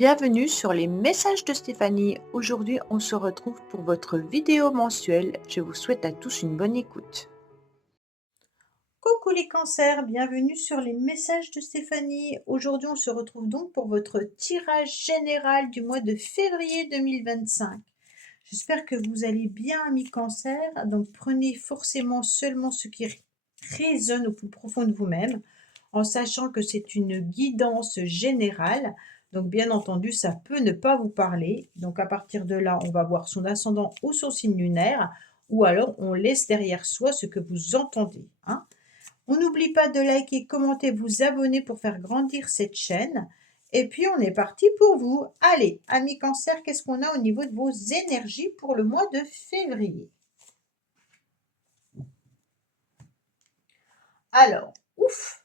Bienvenue sur les messages de Stéphanie. Aujourd'hui, on se retrouve pour votre vidéo mensuelle. Je vous souhaite à tous une bonne écoute. Coucou les cancers, bienvenue sur les messages de Stéphanie. Aujourd'hui, on se retrouve donc pour votre tirage général du mois de février 2025. J'espère que vous allez bien, amis cancers. Donc, prenez forcément seulement ce qui résonne au plus profond de vous-même, en sachant que c'est une guidance générale. Donc, bien entendu, ça peut ne pas vous parler. Donc, à partir de là, on va voir son ascendant ou son signe lunaire, ou alors on laisse derrière soi ce que vous entendez, hein. On n'oublie pas de liker, commenter, vous abonner pour faire grandir cette chaîne. Et puis, on est parti pour vous. Allez, amis cancer, qu'est-ce qu'on a au niveau de vos énergies pour le mois de février? Alors, ouf,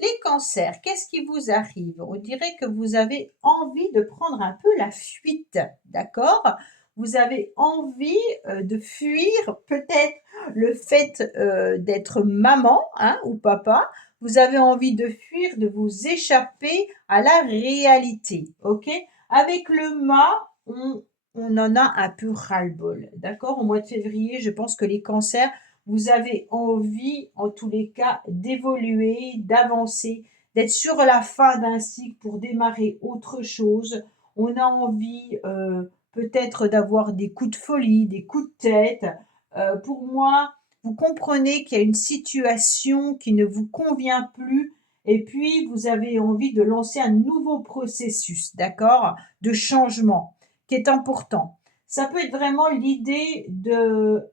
les cancers, qu'est-ce qui vous arrive? On dirait que vous avez envie de prendre un peu la fuite, d'accord? Vous avez envie de fuir peut-être le fait d'être maman, hein, ou papa. Vous avez envie de fuir, de vous échapper à la réalité, ok? Avec le mât, on en a un peu ras-le-bol, d'accord? Au mois de février, je pense que les cancers, vous avez envie, en tous les cas, d'évoluer, d'avancer, d'être sur la fin d'un cycle pour démarrer autre chose. On a envie peut-être d'avoir des coups de folie, des coups de tête. Pour moi, vous comprenez qu'il y a une situation qui ne vous convient plus et puis vous avez envie de lancer un nouveau processus, d'accord, de changement qui est important. Ça peut être vraiment l'idée d'être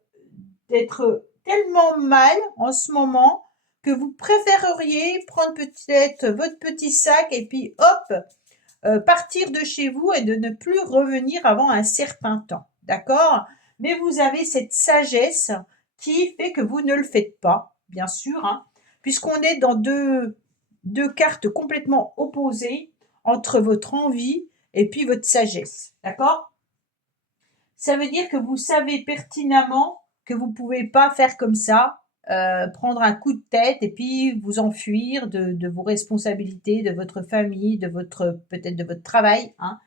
tellement mal en ce moment que vous préféreriez prendre peut-être votre petit sac et puis hop, partir de chez vous et de ne plus revenir avant un certain temps. D'accord? Mais vous avez cette sagesse qui fait que vous ne le faites pas, bien sûr, hein, puisqu'on est dans deux cartes complètement opposées entre votre envie et puis votre sagesse. D'accord? Ça veut dire que vous savez pertinemment que vous ne pouvez pas faire comme ça, prendre un coup de tête et puis vous enfuir de vos responsabilités, de votre famille, de votre peut-être de votre travail, hein.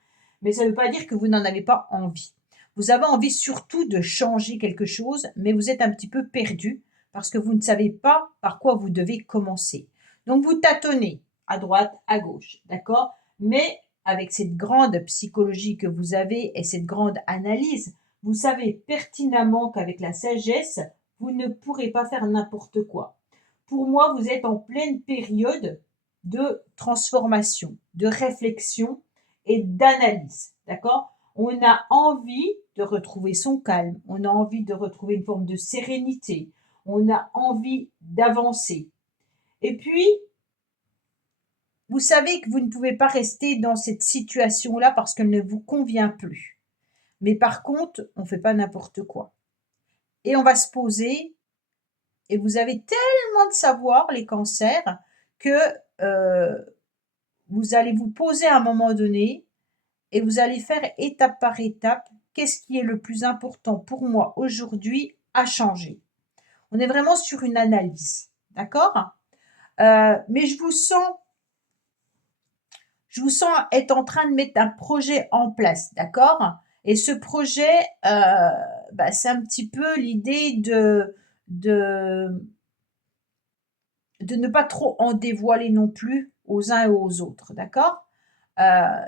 Mais ça ne veut pas dire que vous n'en avez pas envie. Vous avez envie surtout de changer quelque chose, mais vous êtes un petit peu perdu parce que vous ne savez pas par quoi vous devez commencer. Donc vous tâtonnez à droite, à gauche, d'accord? Mais avec cette grande psychologie que vous avez et cette grande analyse, vous savez pertinemment qu'avec la sagesse, vous ne pourrez pas faire n'importe quoi. Pour moi, vous êtes en pleine période de transformation, de réflexion et d'analyse. D'accord? On a envie de retrouver son calme, on a envie de retrouver une forme de sérénité, on a envie d'avancer. Et puis, vous savez que vous ne pouvez pas rester dans cette situation-là parce qu'elle ne vous convient plus. Mais par contre, on ne fait pas n'importe quoi. Et on va se poser, et vous avez tellement de savoir, les cancers, que vous allez vous poser à un moment donné et vous allez faire étape par étape qu'est-ce qui est le plus important pour moi aujourd'hui à changer. On est vraiment sur une analyse, d'accord? Mais je vous sens être en train de mettre un projet en place, d'accord? Et ce projet, c'est un petit peu l'idée de, de ne pas trop en dévoiler non plus aux uns et aux autres, d'accord?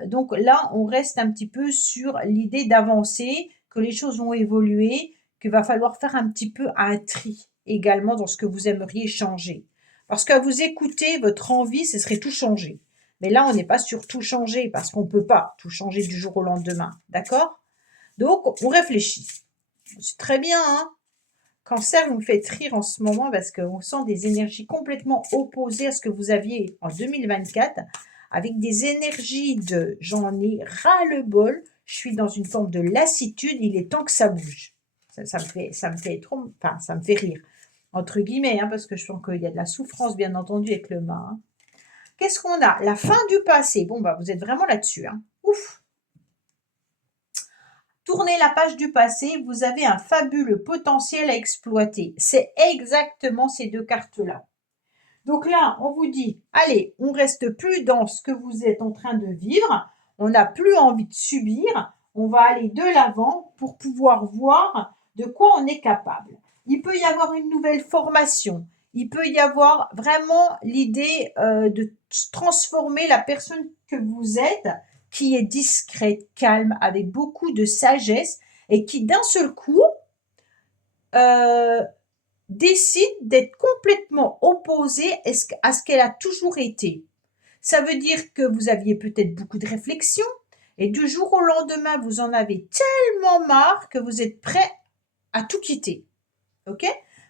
Donc là, on reste un petit peu sur l'idée d'avancer, que les choses vont évoluer, qu'il va falloir faire un petit peu un tri également dans ce que vous aimeriez changer. Parce qu'à vous écouter, votre envie, ce serait tout changer. Mais là, on n'est pas sur tout changer parce qu'on ne peut pas tout changer du jour au lendemain. D'accord? Donc, on réfléchit. C'est très bien, hein? Cancer, vous me faites rire en ce moment parce qu'on sent des énergies complètement opposées à ce que vous aviez en 2024, avec des énergies de j'en ai ras-le-bol, je suis dans une forme de lassitude, il est temps que ça bouge. Ça me fait trop, enfin, ça me fait rire, entre guillemets, hein, parce que je sens qu'il y a de la souffrance, bien entendu, avec le mât, hein. Qu'est-ce qu'on a? La fin du passé. Bon, bah, vous êtes vraiment là-dessus, hein. Ouf! Tournez la page du passé, vous avez un fabuleux potentiel à exploiter. C'est exactement ces deux cartes-là. Donc là, on vous dit, allez, on reste plus dans ce que vous êtes en train de vivre, On n'a plus envie de subir. On va aller de l'avant pour pouvoir voir de quoi on est capable. Il peut y avoir une nouvelle formation. Il peut y avoir vraiment l'idée de transformer la personne que vous êtes, qui est discrète, calme, avec beaucoup de sagesse et qui d'un seul coup euh, décide d'être complètement opposée à ce qu'elle a toujours été. Ça veut dire que vous aviez peut-être beaucoup de réflexions et du jour au lendemain, vous en avez tellement marre que vous êtes prêt à tout quitter. OK?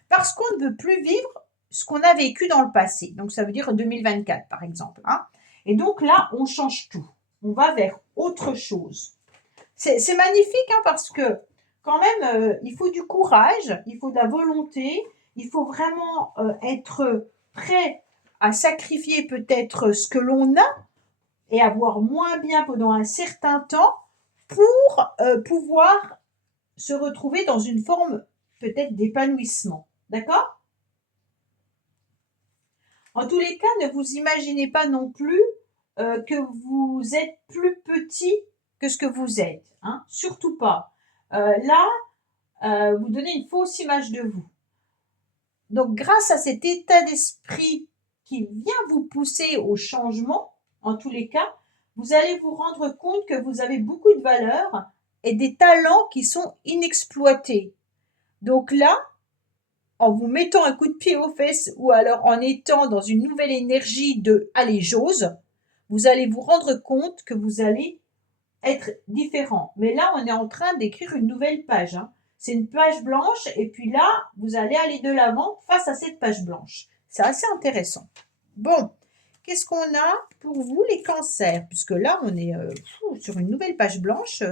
Parce qu'on ne veut plus vivre ce qu'on a vécu dans le passé. Donc, ça veut dire 2024, par exemple. Hein? Et donc là, on change tout. On va vers autre chose. C'est magnifique hein, parce que quand même, il faut du courage, il faut de la volonté, il faut vraiment être prêt à sacrifier peut-être ce que l'on a et avoir moins bien pendant un certain temps pour pouvoir se retrouver dans une forme peut-être d'épanouissement. D'accord? En tous les cas, ne vous imaginez pas non plus que vous êtes plus petit que ce que vous êtes. Hein? Surtout pas. Là, vous donnez une fausse image de vous. Donc, grâce à cet état d'esprit qui vient vous pousser au changement, en tous les cas, vous allez vous rendre compte que vous avez beaucoup de valeur et des talents qui sont inexploités. Donc là, en vous mettant un coup de pied aux fesses ou alors en étant dans une nouvelle énergie de allez, j'ose, vous allez vous rendre compte que vous allez être différent. Mais là, on est en train d'écrire une nouvelle page. Hein. C'est une page blanche et puis là, vous allez aller de l'avant face à cette page blanche. C'est assez intéressant. Bon, qu'est-ce qu'on a pour vous les cancers? Puisque là, on est sur une nouvelle page blanche.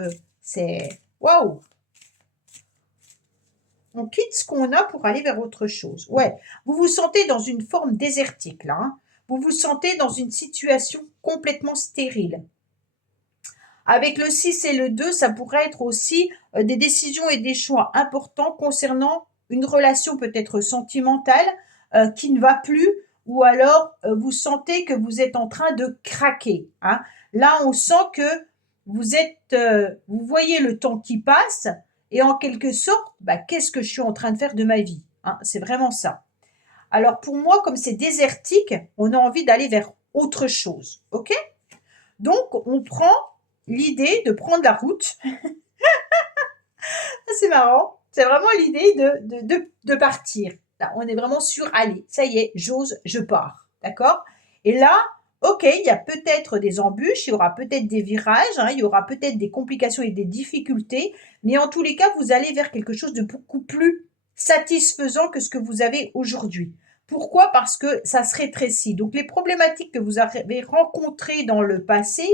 C'est waouh! On quitte ce qu'on a pour aller vers autre chose. Ouais, vous vous sentez dans une forme désertique là. Hein. Vous vous sentez dans une situation complètement stérile. Avec le 6 et le 2, ça pourrait être aussi des décisions et des choix importants concernant une relation peut-être sentimentale qui ne va plus ou alors vous sentez que vous êtes en train de craquer. Hein. Là, on sent que vous voyez le temps qui passe et en quelque sorte, bah, qu'est-ce que je suis en train de faire de ma vie? Hein, c'est vraiment ça. Alors pour moi, comme c'est désertique, on a envie d'aller vers autre chose. OK? Donc, on prend l'idée de prendre la route. C'est marrant. C'est vraiment l'idée de partir. Là, on est vraiment sur allez, ça y est, j'ose, je pars. D'accord? Et là, ok, il y a peut-être des embûches, il y aura peut-être des virages, hein, il y aura peut-être des complications et des difficultés, mais en tous les cas, vous allez vers quelque chose de beaucoup plus satisfaisant que ce que vous avez aujourd'hui. Pourquoi? Parce que ça se rétrécit. Donc, les problématiques que vous avez rencontrées dans le passé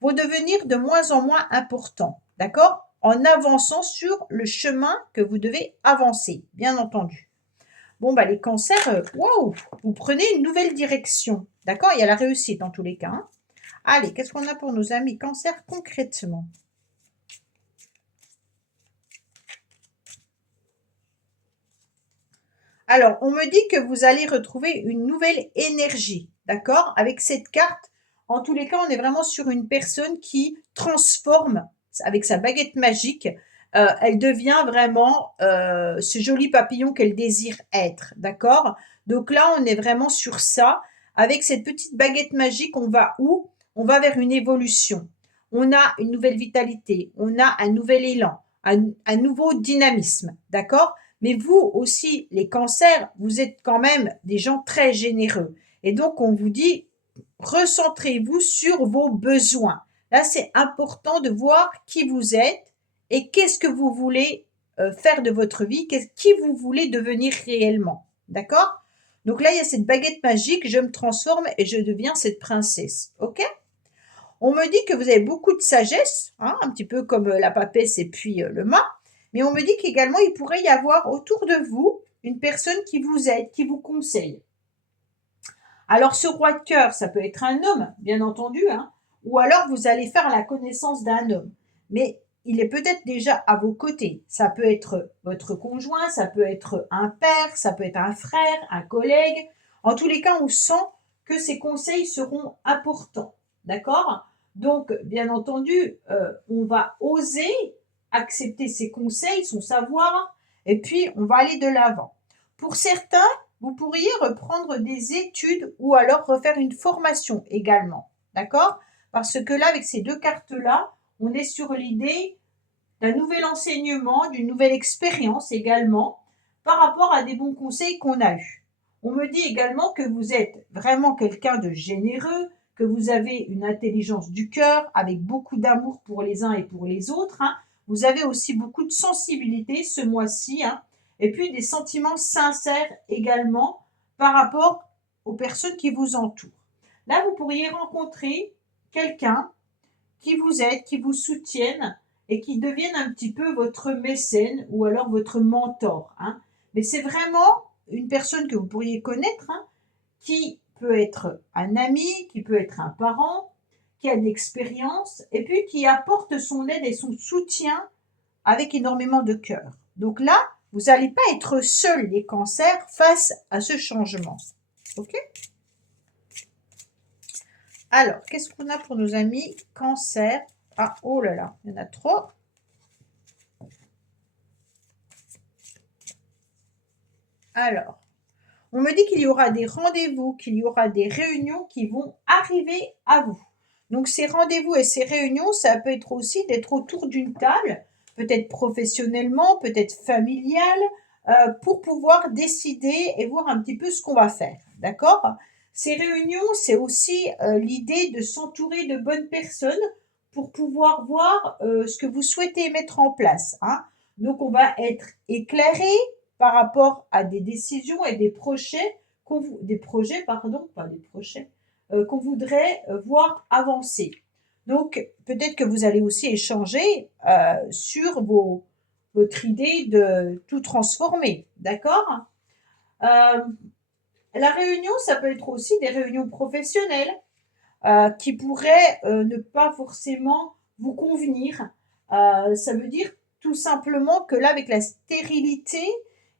vont devenir de moins en moins importants. D'accord? En avançant sur le chemin que vous devez avancer, bien entendu. Bon, bah, les cancers, waouh, vous prenez une nouvelle direction. D'accord? Il y a la réussite en tous les cas. Hein. Allez, qu'est-ce qu'on a pour nos amis cancers concrètement? Alors, on me dit que vous allez retrouver une nouvelle énergie. D'accord? Avec cette carte, en tous les cas, on est vraiment sur une personne qui transforme avec sa baguette magique. Elle devient vraiment ce joli papillon qu'elle désire être. D'accord? Donc là, on est vraiment sur ça. Avec cette petite baguette magique, on va où? On va vers une évolution. On a une nouvelle vitalité, on a un nouvel élan, un nouveau dynamisme. D'accord? Mais vous aussi, les cancers, vous êtes quand même des gens très généreux. Et donc, on vous dit, recentrez-vous sur vos besoins. Là, c'est important de voir qui vous êtes et qu'est-ce que vous voulez faire de votre vie, qui vous voulez devenir réellement. D'accord? Donc là, il y a cette baguette magique, je me transforme et je deviens cette princesse. OK? On me dit que vous avez beaucoup de sagesse, hein, un petit peu comme la papesse et puis le mât. Mais on me dit qu'également, il pourrait y avoir autour de vous une personne qui vous aide, qui vous conseille. Alors, ce roi de cœur, ça peut être un homme, bien entendu, hein, ou alors vous allez faire la connaissance d'un homme. Mais il est peut-être déjà à vos côtés. Ça peut être votre conjoint, ça peut être un père, ça peut être un frère, un collègue. En tous les cas, on sent que ces conseils seront importants. D'accord? Donc, bien entendu, on va oser accepter ses conseils, son savoir, et puis on va aller de l'avant. Pour certains, vous pourriez reprendre des études ou alors refaire une formation également, d'accord? Parce que là, avec ces deux cartes-là, on est sur l'idée d'un nouvel enseignement, d'une nouvelle expérience également, par rapport à des bons conseils qu'on a eus. On me dit également que vous êtes vraiment quelqu'un de généreux, que vous avez une intelligence du cœur, avec beaucoup d'amour pour les uns et pour les autres, hein. Vous avez aussi beaucoup de sensibilité ce mois-ci, hein. Et puis des sentiments sincères également par rapport aux personnes qui vous entourent. Là, vous pourriez rencontrer quelqu'un qui vous aide, qui vous soutienne et qui devienne un petit peu votre mécène ou alors votre mentor, hein. Mais c'est vraiment une personne que vous pourriez connaître, hein, qui peut être un ami, qui peut être un parent, qui a de l'expérience et puis qui apporte son aide et son soutien avec énormément de cœur. Donc là, vous n'allez pas être seuls les cancers face à ce changement. Ok? Alors, qu'est-ce qu'on a pour nos amis cancer? Ah, oh là là, il y en a trop. Alors, on me dit qu'il y aura des rendez-vous, qu'il y aura des réunions qui vont arriver à vous. Donc, ces rendez-vous et ces réunions, ça peut être aussi d'être autour d'une table, peut-être professionnellement, peut-être familiale, pour pouvoir décider et voir un petit peu ce qu'on va faire. D'accord? Ces réunions, c'est aussi l'idée de s'entourer de bonnes personnes pour pouvoir voir ce que vous souhaitez mettre en place, hein. Donc, on va être éclairé par rapport à des décisions et des projets qu'on voudrait voir avancer. Donc, peut-être que vous allez aussi échanger sur votre idée de tout transformer, d'accord? Euh, la réunion, ça peut être aussi des réunions professionnelles qui pourraient ne pas forcément vous convenir. Ça veut dire tout simplement que là, avec la stérilité,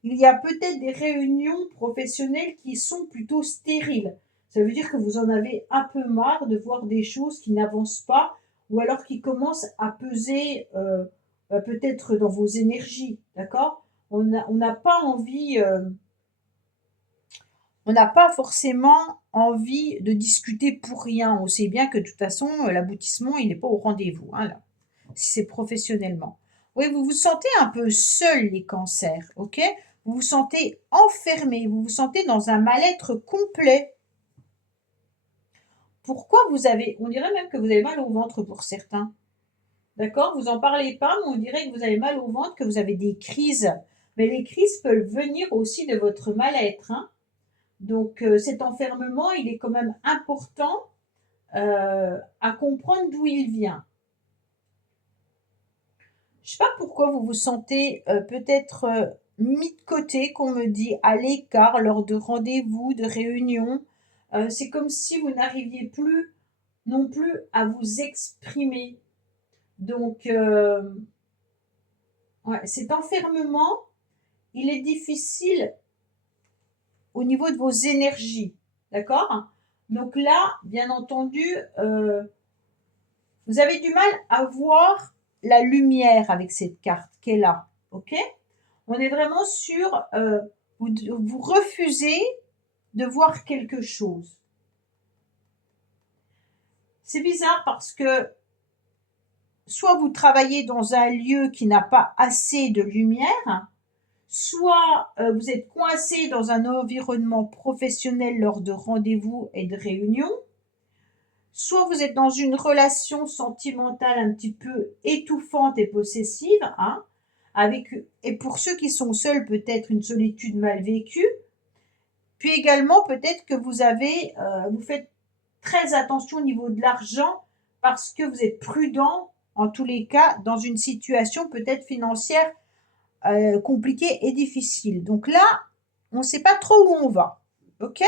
il y a peut-être des réunions professionnelles qui sont plutôt stériles. Ça veut dire que vous en avez un peu marre de voir des choses qui n'avancent pas ou alors qui commencent à peser peut-être dans vos énergies, d'accord? On n'a pas envie, on n'a pas forcément envie de discuter pour rien. On sait bien que de toute façon, l'aboutissement, il n'est pas au rendez-vous, hein, là, si c'est professionnellement. Oui, vous vous sentez un peu seul, les cancers, ok? Vous vous sentez enfermé, vous vous sentez dans un mal-être complet. Pourquoi on dirait même que vous avez mal au ventre pour certains. D'accord? Vous en parlez pas, mais on dirait que vous avez mal au ventre, que vous avez des crises. Mais les crises peuvent venir aussi de votre mal-être, hein. Donc cet enfermement, il est quand même important à comprendre d'où il vient. Je ne sais pas pourquoi vous vous sentez peut-être mis de côté, qu'on me dit, à l'écart lors de rendez-vous, de réunions. C'est comme si vous n'arriviez plus non plus à vous exprimer. Donc, ouais, cet enfermement, il est difficile au niveau de vos énergies. D'accord? Donc là, bien entendu, vous avez du mal à voir la lumière avec cette carte qui est là. Ok? On est vraiment sur vous refusez de voir quelque chose. C'est bizarre parce que soit vous travaillez dans un lieu qui n'a pas assez de lumière, soit vous êtes coincé dans un environnement professionnel lors de rendez-vous et de réunions, soit vous êtes dans une relation sentimentale un petit peu étouffante et possessive, hein, et pour ceux qui sont seuls, peut-être une solitude mal vécue. Puis également, peut-être que vous faites très attention au niveau de l'argent parce que vous êtes prudent, en tous les cas, dans une situation peut-être financière compliquée et difficile. Donc là, on ne sait pas trop où on va. Ok?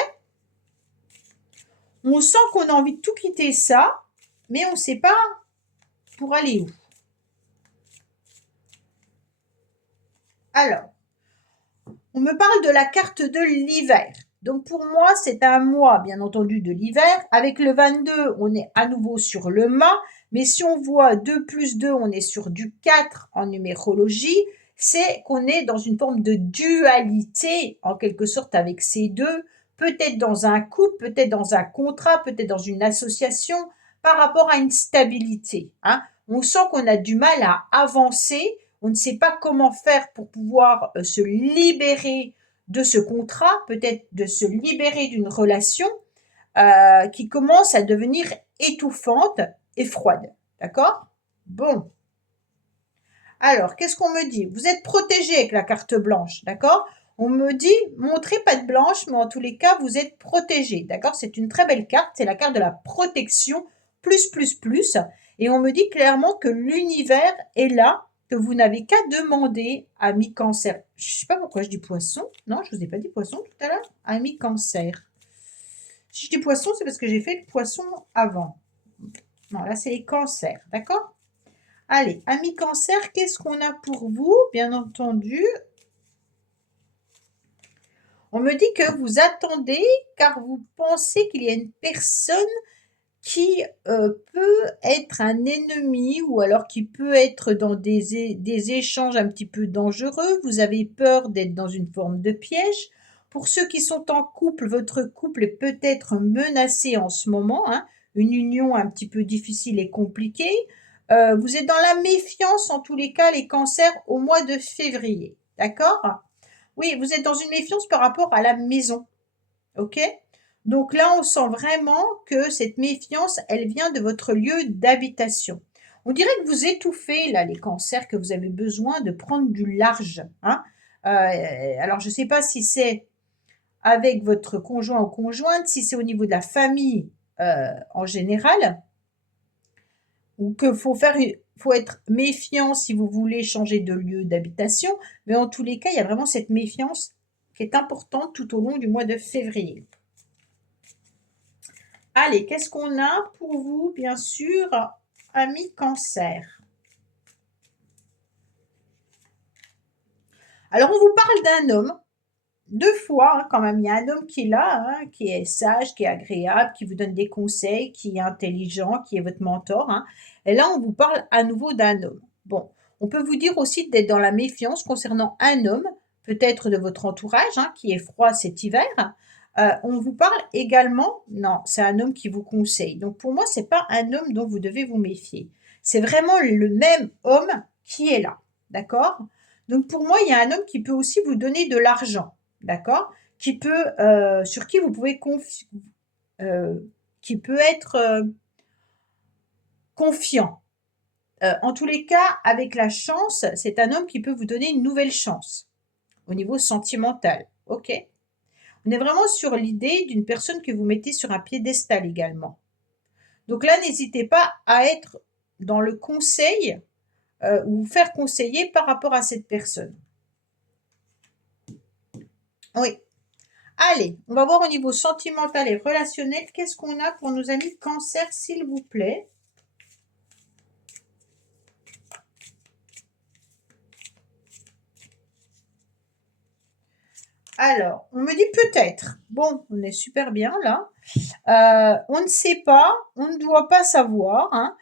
On sent qu'on a envie de tout quitter ça, mais on ne sait pas pour aller où. Alors, on me parle de la carte de l'hiver. Donc pour moi, c'est un mois, bien entendu, de l'hiver. Avec le 22, on est à nouveau sur le mât. Mais si on voit 2 plus 2, on est sur du 4 en numérologie. C'est qu'on est dans une forme de dualité, en quelque sorte, avec ces deux. Peut-être dans un couple, peut-être dans un contrat, peut-être dans une association, par rapport à une stabilité. Hein. On sent qu'on a du mal à avancer. On ne sait pas comment faire pour pouvoir se libérer de ce contrat, peut-être de se libérer d'une relation qui commence à devenir étouffante et froide. D'accord? Bon. Alors, qu'est-ce qu'on me dit? Vous êtes protégé avec la carte blanche, d'accord? On me dit, montrez pas de blanche, mais en tous les cas, vous êtes protégé, d'accord? C'est une très belle carte, c'est la carte de la protection, plus, plus, plus. Et on me dit clairement que l'univers est là, que vous n'avez qu'à demander à mi-cancer. Je sais pas pourquoi je dis poisson. Non, je vous ai pas dit poisson tout à l'heure. À mi-cancer. Si je dis poisson, c'est parce que j'ai fait le poisson avant. Non, là, c'est les cancers, d'accord? Allez, amis cancer, qu'est-ce qu'on a pour vous? Bien entendu, on me dit que vous attendez car vous pensez qu'il y a une personne qui peut être un ennemi ou alors qui peut être dans des échanges un petit peu dangereux. Vous avez peur d'être dans une forme de piège. Pour ceux qui sont en couple, votre couple est peut-être menacé en ce moment, hein, une union un petit peu difficile et compliquée. Vous êtes dans la méfiance en tous les cas, les cancers, au mois de février. D'accord? Oui, vous êtes dans une méfiance par rapport à la maison. OK? Donc là, on sent vraiment que cette méfiance, elle vient de votre lieu d'habitation. On dirait que vous étouffez, là, les cancers, que vous avez besoin de prendre du large. Hein. Alors, je ne sais pas si c'est avec votre conjoint ou conjointe, si c'est au niveau de la famille en général, ou que faut être méfiant si vous voulez changer de lieu d'habitation, mais en tous les cas, il y a vraiment cette méfiance qui est importante tout au long du mois de février. Allez, qu'est-ce qu'on a pour vous, bien sûr, amis cancer? Alors, on vous parle d'un homme, deux fois hein, quand même. Il y a un homme qui est là, hein, qui est sage, qui est agréable, qui vous donne des conseils, qui est intelligent, qui est votre mentor. Hein. Et là, on vous parle à nouveau d'un homme. Bon, on peut vous dire aussi d'être dans la méfiance concernant un homme, peut-être de votre entourage, hein, qui est froid cet hiver. On vous parle également, non, c'est un homme qui vous conseille. Donc pour moi, c'est pas un homme dont vous devez vous méfier. C'est vraiment le même homme qui est là, d'accord? Donc pour moi, il y a un homme qui peut aussi vous donner de l'argent, d'accord? Qui peut, sur qui vous pouvez qui peut être confiant. En tous les cas, avec la chance, c'est un homme qui peut vous donner une nouvelle chance au niveau sentimental. Ok? On est vraiment sur l'idée d'une personne que vous mettez sur un piédestal également. Donc là, n'hésitez pas à être dans le conseil ou vous faire conseiller par rapport à cette personne. Oui. Allez, on va voir au niveau sentimental et relationnel, qu'est-ce qu'on a pour nos amis cancer, s'il vous plaît. Alors, on me dit peut-être. Bon, on est super bien là. On ne sait pas, on ne doit pas savoir. Hein.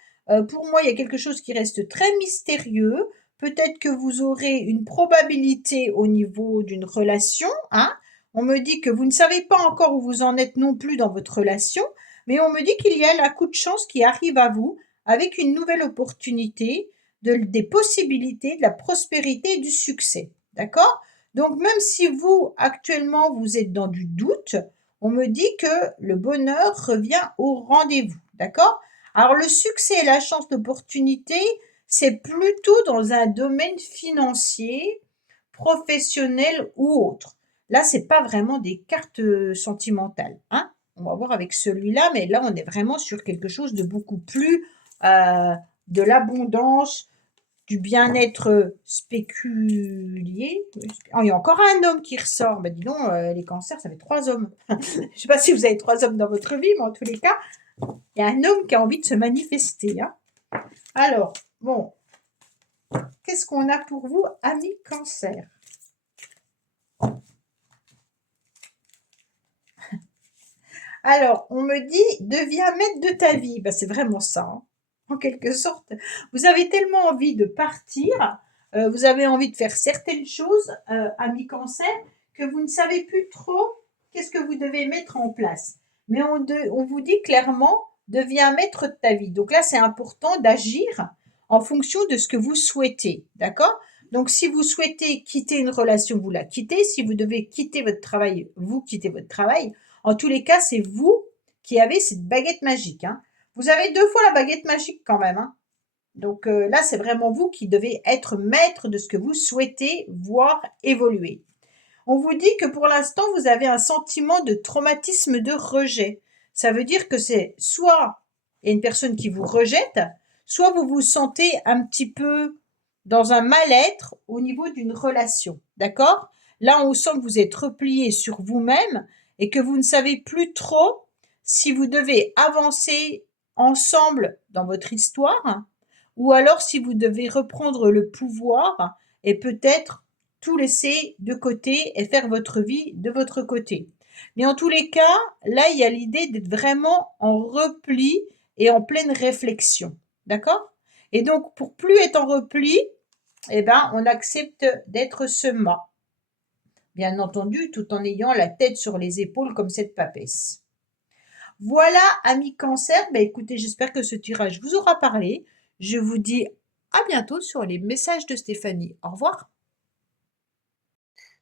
Pour moi, il y a quelque chose qui reste très mystérieux. Peut-être que vous aurez une probabilité au niveau d'une relation. Hein. On me dit que vous ne savez pas encore où vous en êtes non plus dans votre relation, mais on me dit qu'il y a la coup de chance qui arrive à vous avec une nouvelle opportunité, des possibilités, de la prospérité et du succès. D'accord? Donc même si vous, actuellement, vous êtes dans du doute, on me dit que le bonheur revient au rendez-vous. D'accord? Alors le succès et la chance d'opportunité, c'est plutôt dans un domaine financier, professionnel ou autre. Là, c'est pas vraiment des cartes sentimentales. Hein. On va voir avec celui-là, mais là, on est vraiment sur quelque chose de beaucoup plus de l'abondance, du bien-être spéculier. Oh, il y a encore un homme qui ressort. Ben, dis donc, les cancers, ça fait 3 hommes. Je ne sais pas si vous avez 3 hommes dans votre vie, mais en tous les cas, il y a un homme qui a envie de se manifester. Hein. Alors, bon, qu'est-ce qu'on a pour vous, amis cancer? Alors, on me dit: «Deviens maître de ta vie». Bah, c'est vraiment ça, hein, en quelque sorte. Vous avez tellement envie de partir, vous avez envie de faire certaines choses, amis Cancer, que vous ne savez plus trop qu'est-ce que vous devez mettre en place. Mais on vous dit clairement: «Deviens maître de ta vie». Donc là, c'est important d'agir en fonction de ce que vous souhaitez, d'accord? Donc si vous souhaitez quitter une relation, vous la quittez. Si vous devez quitter votre travail, vous quittez votre travail. En tous les cas, c'est vous qui avez cette baguette magique, hein. Vous avez 2 fois la baguette magique quand même, hein. Donc là, c'est vraiment vous qui devez être maître de ce que vous souhaitez voir évoluer. On vous dit que pour l'instant, vous avez un sentiment de traumatisme de rejet. Ça veut dire que c'est soit il y a une personne qui vous rejette, soit vous vous sentez un petit peu dans un mal-être au niveau d'une relation. D'accord? Là, on sent que vous êtes replié sur vous-même et que vous ne savez plus trop si vous devez avancer ensemble dans votre histoire ou alors si vous devez reprendre le pouvoir et peut-être tout laisser de côté et faire votre vie de votre côté. Mais en tous les cas, là, il y a l'idée d'être vraiment en repli et en pleine réflexion. D'accord? Et donc, pour plus être en repli, eh ben, on accepte d'être ce mât. Bien entendu, tout en ayant la tête sur les épaules comme cette papesse. Voilà, amis Cancer. Ben, écoutez, j'espère que ce tirage vous aura parlé. Je vous dis à bientôt sur les messages de Stéphanie. Au revoir.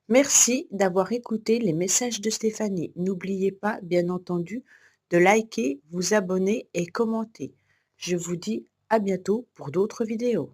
Merci d'avoir écouté les messages de Stéphanie. N'oubliez pas, bien entendu, de liker, vous abonner et commenter. Je vous dis à bientôt pour d'autres vidéos.